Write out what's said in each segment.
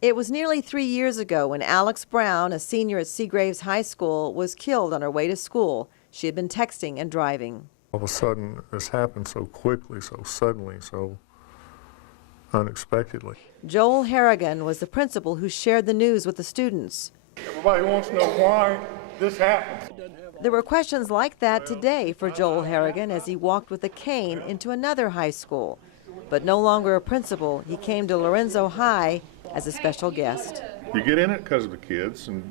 It was nearly 3 years ago when Alex Brown, a senior at Seagraves High School, was killed on her way to school. She had been texting and driving. All of a sudden, this happened so quickly, so suddenly, so unexpectedly. Joel Harrigan was the principal who shared the news with the students. Everybody wants to know why this happened. There were questions like that today for Joel Harrigan as he walked with a cane into another high school. But no longer a principal, he came to Lorenzo High as a special guest. You get in it because of the kids, and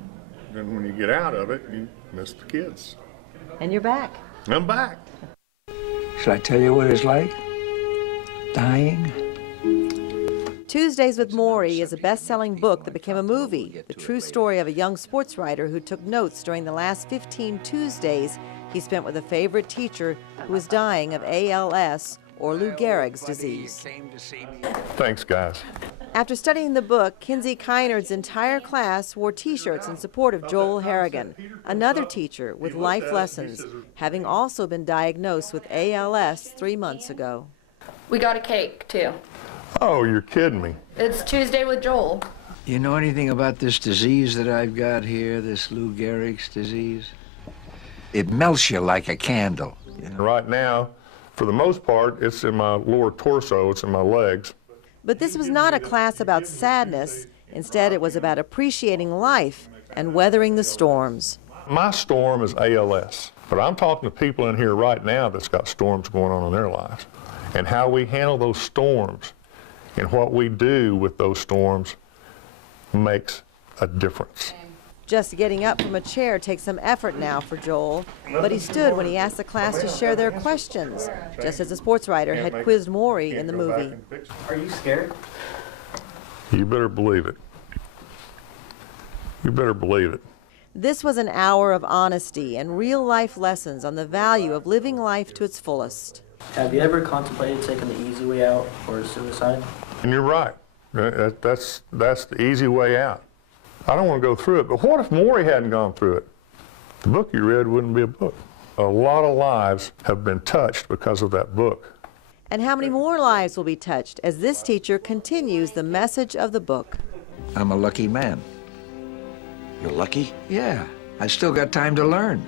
then when you get out of it, you miss the kids. And you're back. I'm back. Should I tell you what it's like? Dying? Tuesdays with Morrie is a best-selling book that became a movie, the true story of a young sports writer who took notes during the last 15 Tuesdays he spent with a favorite teacher who was dying of ALS, or Lou Gehrig's disease. Thanks, guys. After studying the book, Kinsey Kynard's entire class wore T-shirts in support of Joel Harrigan, another teacher with life lessons, having also been diagnosed with ALS 3 months ago. We got a cake, too. Oh, you're kidding me. It's Tuesday with Joel. You know anything about this disease that I've got here, this Lou Gehrig's disease? It melts you like a candle. You know? Right now, for the most part, it's in my lower torso, it's in my legs. But this was not a class about sadness. Instead, it was about appreciating life and weathering the storms. My storm is ALS, but I'm talking to people in here right now that's got storms going on in their lives. And how we handle those storms and what we do with those storms makes a difference. Just getting up from a chair takes some effort now for Joel, but he stood when he asked the class to share their questions, just as the sports writer had quizzed Morrie in the movie. Are you scared? You better believe it. You better believe it. This was an hour of honesty and real-life lessons on the value of living life to its fullest. Have you ever contemplated taking the easy way out or suicide? And you're right. That's the easy way out. I don't want to go through it, but what if Morrie hadn't gone through it? The book you read wouldn't be a book. A lot of lives have been touched because of that book. And how many more lives will be touched as this teacher continues the message of the book? I'm a lucky man. You're lucky? Yeah, I still got time to learn.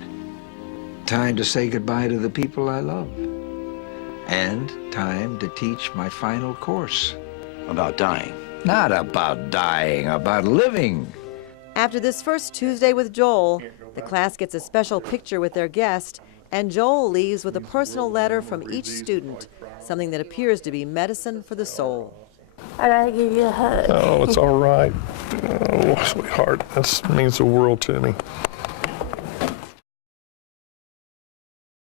Time to say goodbye to the people I love. And time to teach my final course. About dying? Not about dying, about living. After this first Tuesday with Joel, the class gets a special picture with their guest, and Joel leaves with a personal letter from each student, something that appears to be medicine for the soul. I gotta give you a hug. Oh, it's all right. Oh, sweetheart, this means the world to me.